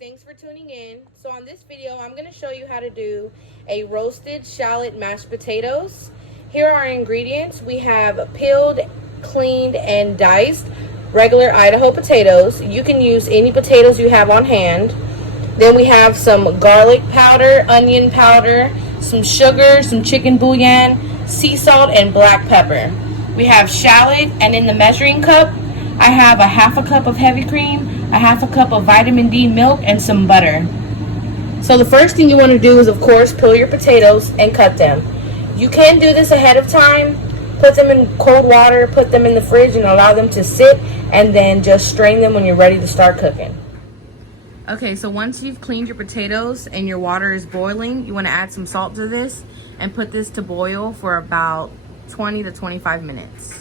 thanks for tuning in. So on this video, I'm going to show you how to do a roasted shallot mashed potatoes. Here are our ingredients. We have peeled, cleaned, and diced regular Idaho potatoes. You can use any potatoes you have on hand. Then we have some garlic powder, onion powder, some sugar, some chicken bouillon, sea salt, and black pepper. We have shallot, and in the measuring cup, I have a half a cup of heavy cream, a half a cup of vitamin D milk, and some butter. So the first thing you want to do is, of course, peel your potatoes and cut them. You can do this ahead of time. Put them in cold water, put them in the fridge, and allow them to sit, and then just strain them when you're ready to start cooking. Okay, so once you've cleaned your potatoes and your water is boiling, you want to add some salt to this and put this to boil for about 20 to 25 minutes.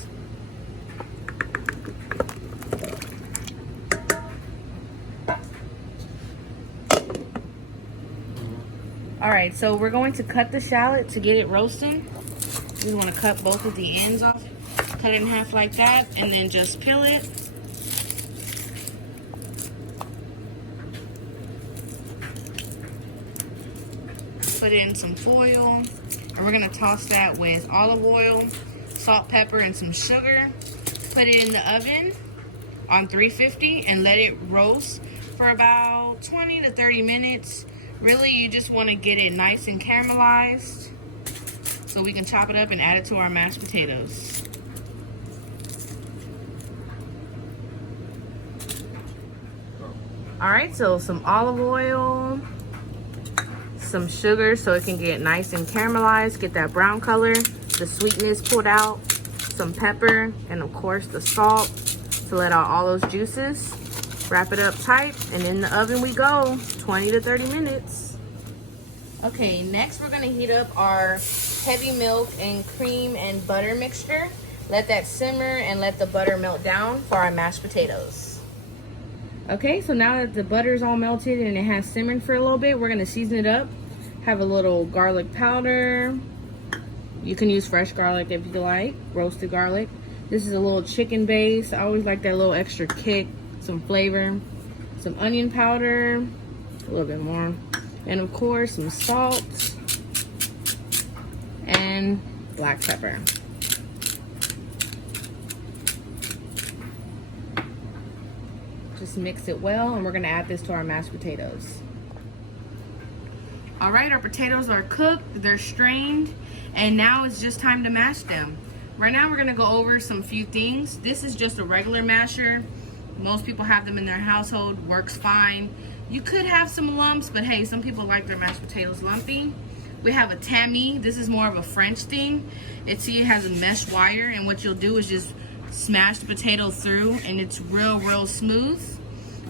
All right, so we're going to cut the shallot to get it roasting. We want to cut both of the ends off, cut it in half like that, and then just peel it. Put in some foil, and we're gonna toss that with olive oil, salt, pepper, and some sugar. Put it in the oven on 350 and let it roast for about 20 to 30 minutes. Really, you just want to get it nice and caramelized so we can chop it up and add it to our mashed potatoes. All right, so some olive oil, some sugar so it can get nice and caramelized, get that brown color, the sweetness pulled out, some pepper, and of course the salt to let out all those juices. Wrap it up tight, and in the oven we go, 20 to 30 minutes. Okay, next we're gonna heat up our heavy milk and cream and butter mixture. Let that simmer and let the butter melt down for our mashed potatoes. Okay, so now that the butter is all melted and it has simmered for a little bit, we're gonna season it up. Have a little garlic powder. You can use fresh garlic if you like, roasted garlic. This is a little chicken base. I always like that little extra kick, some flavor. Some onion powder, a little bit more. And of course, some salt and black pepper. Just mix it well, and we're gonna add this to our mashed potatoes. All right, our potatoes are cooked, they're strained, and now it's just time to mash them. Right now we're gonna go over some few things. This is just a regular masher. Most people have them in their household, works fine. You could have some lumps, but hey, some people like their mashed potatoes lumpy. We have a tamis. This is more of a French thing. It has a mesh wire, and what you'll do is just smash the potato through, and it's real smooth.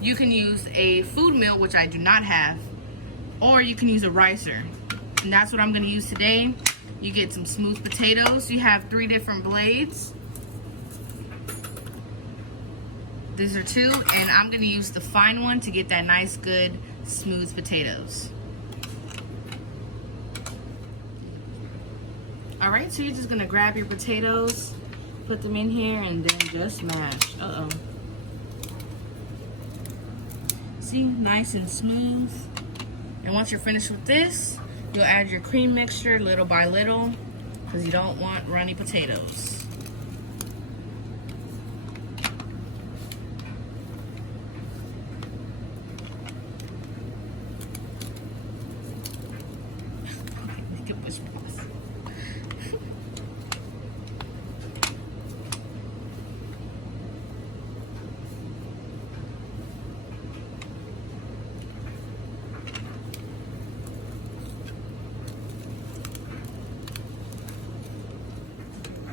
You can use a food mill, which I do not have, or you can use a ricer, and that's what I'm gonna use today. You get some smooth potatoes. You have 3 different blades. These are 2, and I'm gonna use the fine one to get that nice, good, smooth potatoes. All right, so you're just gonna grab your potatoes, put them in here, and then just mash. See, nice and smooth. And once you're finished with this, you'll add your cream mixture little by little, because you don't want runny potatoes.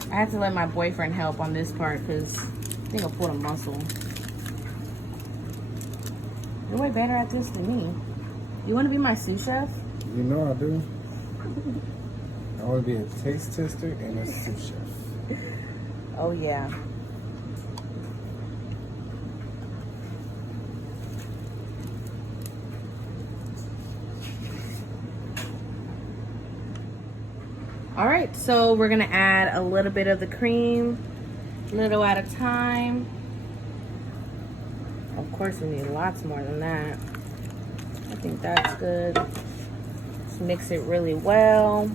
I had to let my boyfriend help on this part because I think I pulled a muscle. You're way better at this than me. You want to be my sous chef? You know I do. I want to be a taste tester and a sous chef. Oh yeah. All right, so we're gonna add a little bit of the cream, little at a time. Of course, we need lots more than that. I think that's good. Just mix it really well.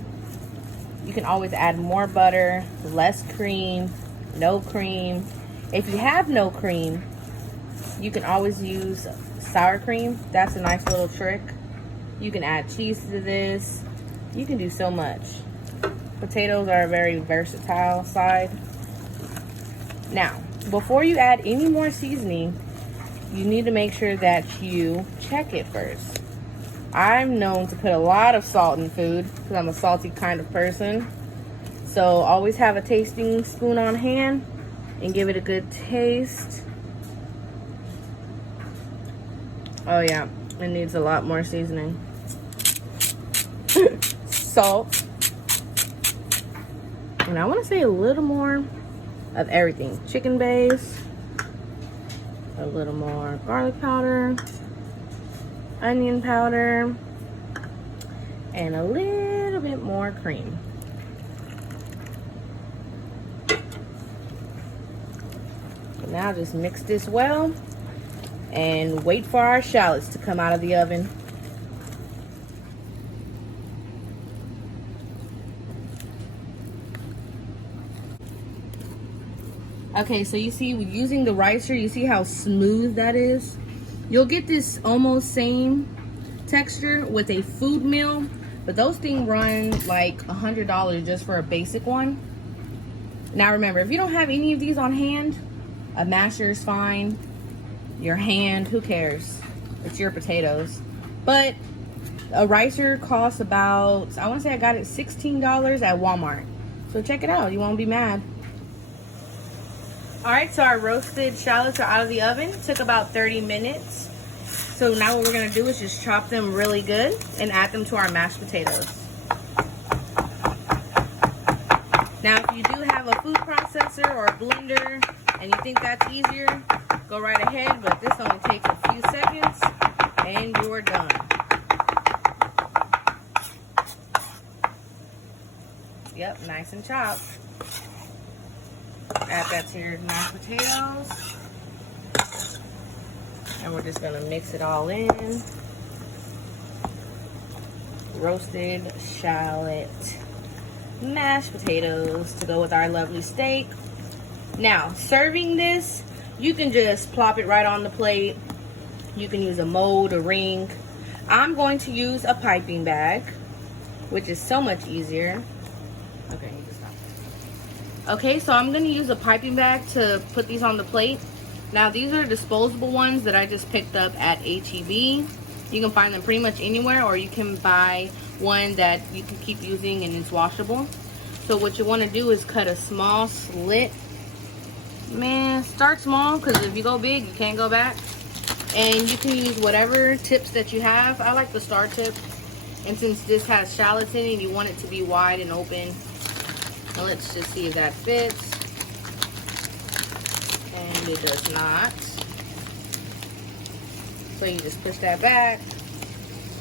You can always add more butter, less cream, no cream. If you have no cream, you can always use sour cream. That's a nice little trick. You can add cheese to this. You can do so much. Potatoes are a very versatile side. Now, before you add any more seasoning, you need to make sure that you check it first. I'm known to put a lot of salt in food because I'm a salty kind of person. So always have a tasting spoon on hand and give it a good taste. Oh yeah, it needs a lot more seasoning. Salt. And I want to say a little more of everything. Chicken base. A little more garlic powder. Onion powder. And a little bit more cream. Now just mix this well and wait for our shallots to come out of the oven. Okay, so you see, using the ricer, you see how smooth that is? You'll get this almost same texture with a food meal, but those things run like $100 just for a basic one. Now remember, if you don't have any of these on hand, a masher is fine. Your hand, who cares? It's your potatoes. But a ricer costs about, I want to say I got it $16 at Walmart. So check it out. You won't be mad. Alright, so our roasted shallots are out of the oven. Took about 30 minutes. So now what we're going to do is just chop them really good and add them to our mashed potatoes. Now if you do have a food processor or a blender and you think that's easier, go right ahead, but this only takes a few seconds and you're done. Yep, nice and chopped. Add that to your mashed potatoes. And we're just gonna mix it all in. Roasted shallot mashed potatoes to go with our lovely steak. Now, serving this, you can just plop it right on the plate. You can use a mold, a ring. I'm going to use a piping bag, which is so much easier. Okay, you can stop. Okay, so I'm going to use a piping bag to put these on the plate. Now, these are disposable ones that I just picked up at H-E-B. You can find them pretty much anywhere, or you can buy one that you can keep using and it's washable. So what you want to do is cut a small slit. Man, start small, because if you go big, you can't go back. And you can use whatever tips that you have. I like the star tip. And since this has shallots in it, you want it to be wide and open. Now let's just see if that fits. And it does not. So you just push that back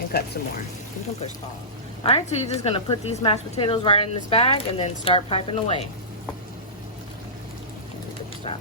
and cut some more. You can push pause. Alright, so you're just going to put these mashed potatoes right in this bag and then start piping away. Stop.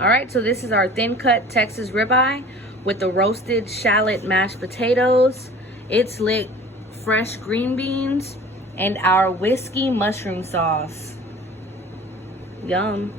Alright, so this is our thin cut Texas ribeye with the roasted shallot mashed potatoes. It's lit fresh green beans and our whiskey mushroom sauce. Yum.